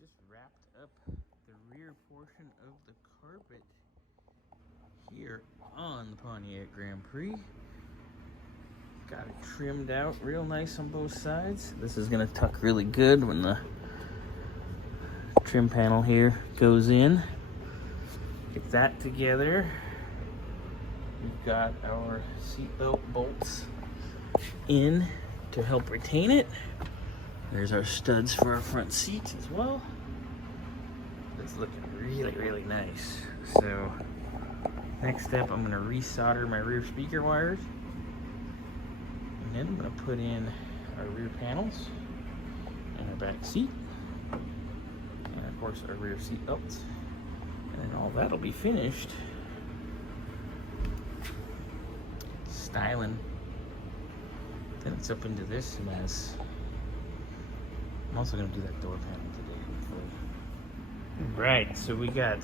just wrapped up the rear portion of the carpet here on the Pontiac Grand Prix. Got it trimmed out real nice on both sides. This is gonna tuck really good when the trim panel here goes in. Get that together. We've got our seatbelt bolts in to help retain it. There's our studs for our front seats as well. It's looking really, really nice. So next step, I'm gonna resolder my rear speaker wires. And then I'm gonna put in our rear panels and our back seat. And of course our rear seat belts. And then all that'll be finished. Styling. Then it's up into this mess. I'm also gonna do that door panel today, hopefully. Right, so we got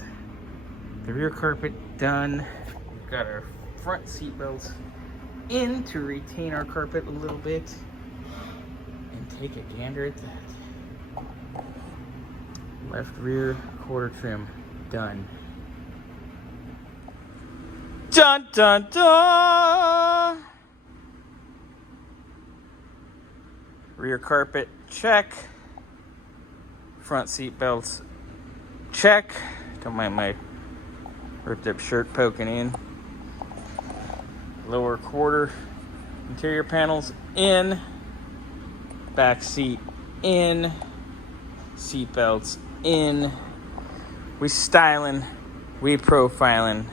the rear carpet done. We've got our front seat belts in to retain our carpet a little bit. And take a gander at that. Left rear quarter trim done. Dun dun dun! Rear carpet, check. Front seat belts, check. Don't mind my ripped up shirt poking in. Lower quarter interior panels in. Back seat in. Seat belts in. We styling, we profiling.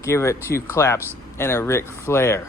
Give it 2 claps and a Ric Flair.